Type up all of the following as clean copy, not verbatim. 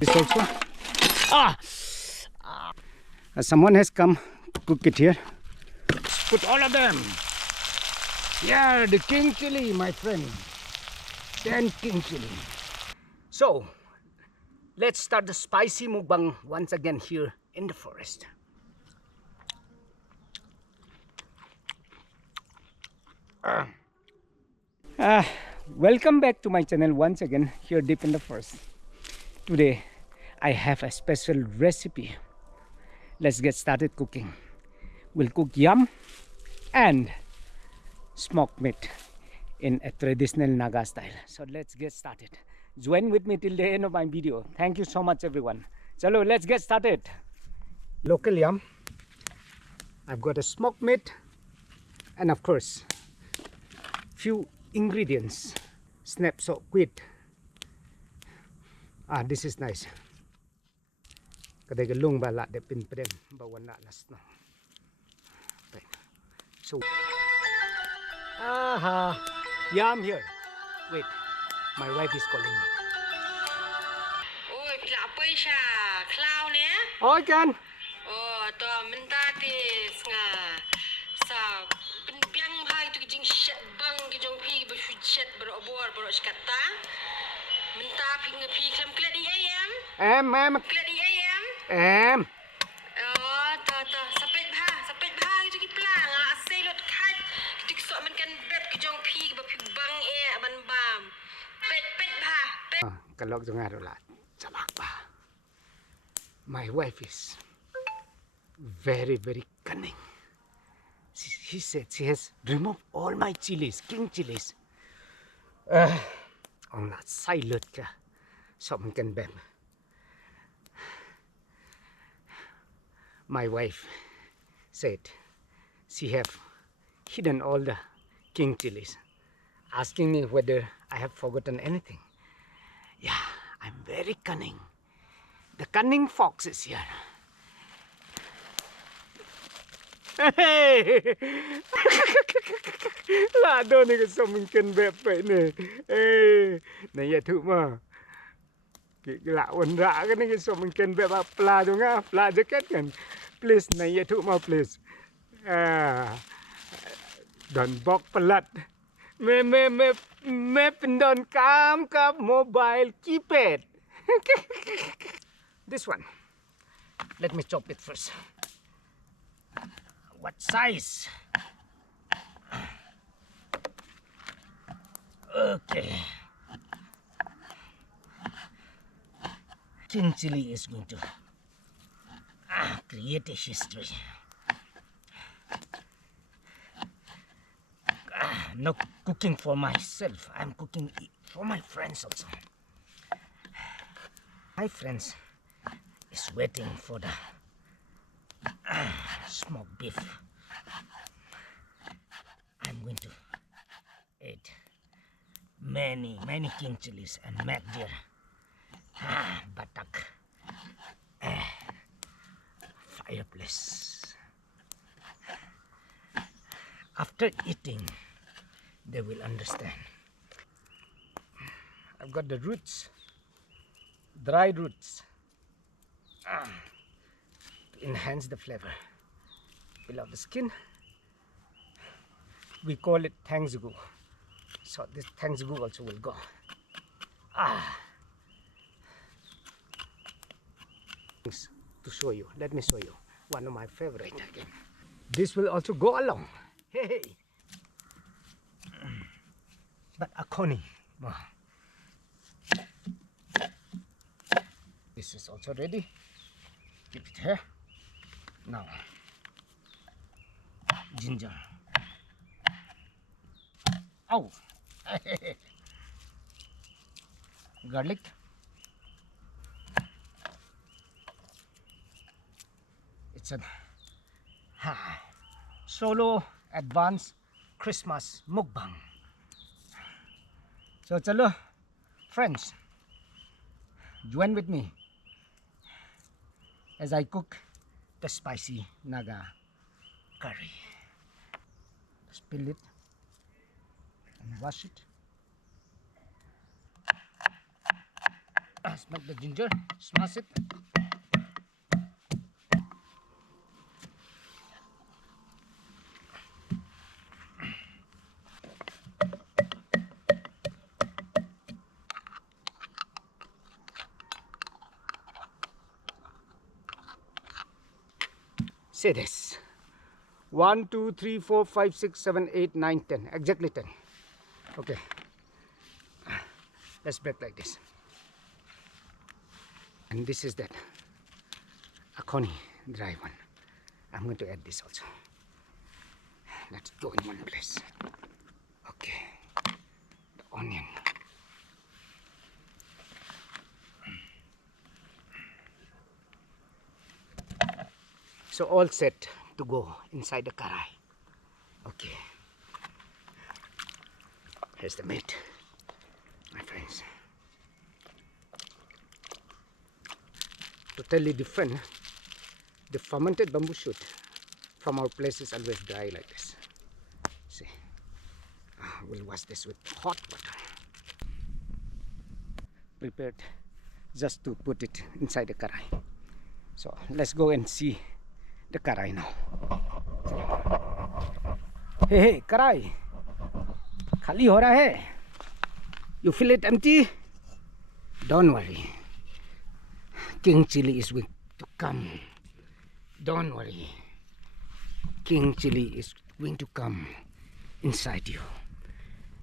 This also. Someone has come to cook it here. Put all of them. Yeah, the king chili, my friend. 10 king chili. So, let's start the spicy mukbang once again here in the forest. Welcome back to my channel once again here deep in the forest. Today I have a special recipe. Let's get started cooking. We'll cook yam and smoked meat in a traditional Naga style. So let's get started. Join with me till the end of my video. Thank you so much everyone. Chalo, let's get started. Local yam. I've got a smoked meat and of course few ingredients. Snap so quid. This is nice. Kadai galung bala de pin pren bawan na las no. So yeah, I'm here. Wait, my wife is calling me. Ôi, lạ bây sa cloud nè. Oh, can. To mình ta thì sa bin biang hai tu kijing shit bang kijong pi bu shit bro bor bro skata. Mình ta pi klam klet di ayam. Em. Klet di ayam. Em. To sapet bha tu ki pla nga selot khat. Tu ki so mình kan beb kijong pi bu bang ban bam. Pet bha. Kalok jong arola. Sabak ba. My wife is very cunning. She said she has removed all my chilies, king chilies. On that silent ka. Something can bem. My wife said she have hidden all the king chilies, asking me whether I have forgotten anything. Yeah, I'm very cunning. The cunning fox is here. Hey! Lado ni ka somingkan bepe ni. Hey, na ya tu ma. Lạ ổn rạ cái này cái số mình cần về bà pla đúng không? Pla jacket kan. Please na ya tu ma please. Don bok pelat. Me pendon kam kap mobile keypad. This one. Let me chop it first. What size? Okay. King chili is going to create a history. Not cooking for myself. I'm cooking for my friends also. My friends is waiting for the smoked beef. I'm going to add many king chilies and make their batak fireplace. After eating, they will understand. I've got the roots, dried roots, to enhance the flavor. Peel off the skin. We call it thangsgu. So this thangsgu also will go. To show you, let me show you one of my favorite again. This will also go along. Hey. But akoni. This is also ready. Keep it here. Now, ginger. Oh, garlic. It's a solo advanced Christmas mukbang. So chalo, friends, join with me as I cook the spicy Naga curry. Spill it and wash it. Smack the ginger, smash it. Say this. 1, 2, 3, 4, 5, 6, 7, 8, 9, 10. Exactly 10. Okay. Let's break like this. And this is that Akoni dry one. I'm going to add this also. Let's go in one place. Okay. The onion. So all set to go inside the karai. Okay. Here's the meat, my friends. Totally different. The fermented bamboo shoot from our place is always dry like this. See, we'll wash this with hot water. Prepared just to put it inside the karai. So let's go and see the karai now. Hey, karai, खाली हो रहा है. You feel it empty? Don't worry. King Chilli is going to come. Don't worry. King Chilli is going to come inside you.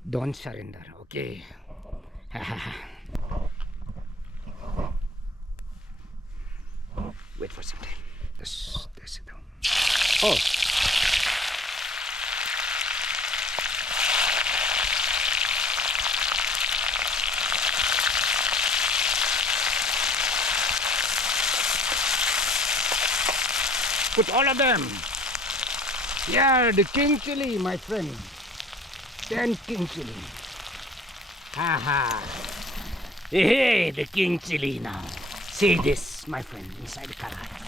Don't surrender, okay? Wait for some time. Let's sit down. Oh! Put all of them. Yeah, the King Chilli, my friend. 10 King Chilli. Ha ha. Hey, the King Chilli now. See this, my friend, inside the karai.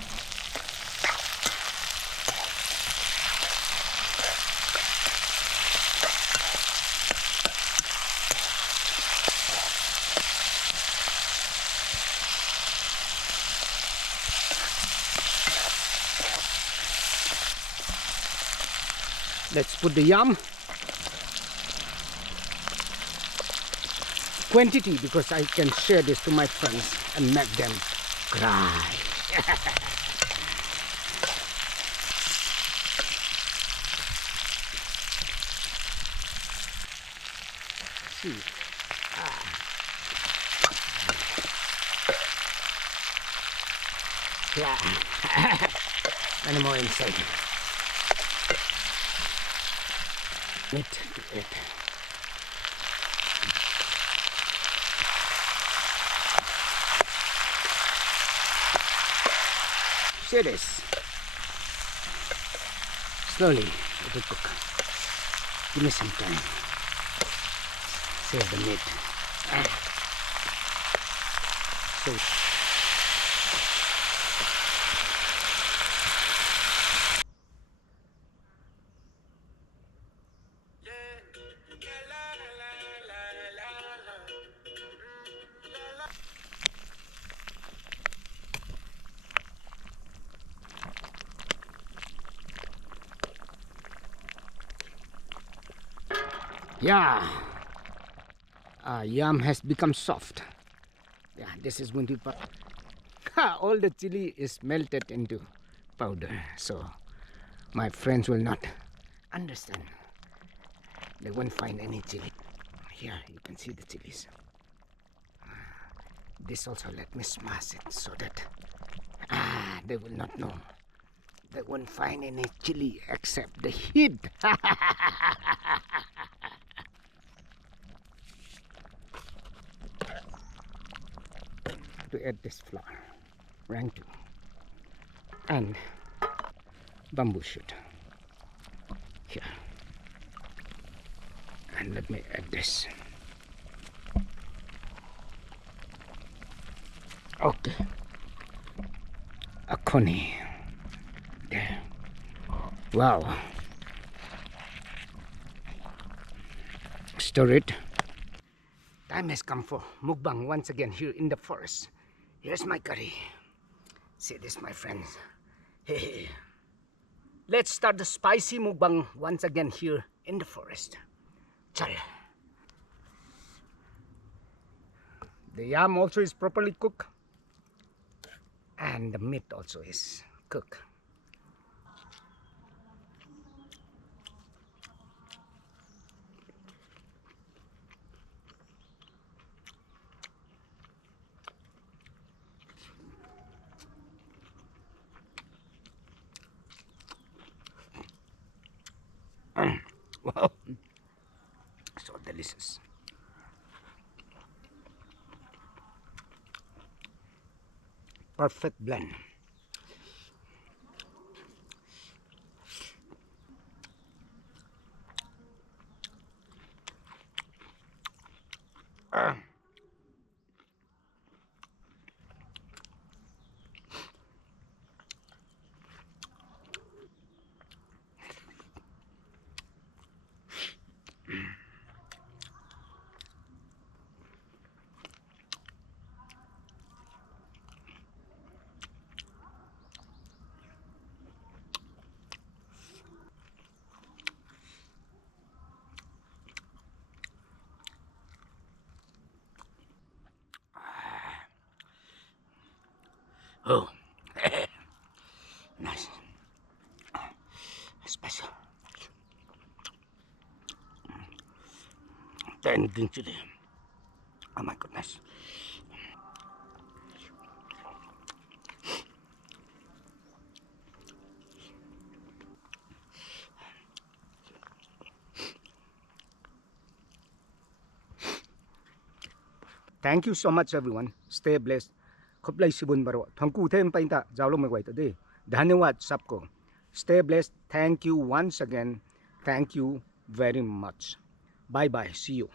Let's put the yam. Quantity, because I can share this to my friends and make them cry. See. Yeah. Any more inside. Meat to it. See this. Slowly it will cook. Give me some time. Save the meat. So yeah, yam has become soft. Yeah, this is going to be all the chili is melted into powder, so my friends will not understand. They won't find any chili. Here you can see the chilies. This also let me smash it so that they will not know. They won't find any chili except the heat. To add this flour, rank 2, and bamboo shoot here, and let me add this. Okay, Akoni there. Wow. Stir it. Time has come for mukbang once again here in the forest. Here's my curry. See this, my friends. Hey. Let's start the spicy mukbang once again here in the forest. Chal. The yam also is properly cooked. And the meat also is cooked. Wow, so delicious. Perfect blend. Oh, nice. Special. The ending today. Oh my goodness. Thank you so much everyone. Stay blessed. खुबलाई Sibun बरो थंकू them पाइंता जावलो में white दे धन्यवाद सबको. Stay blessed. Thank you once again. Thank you very much. Bye bye. See you.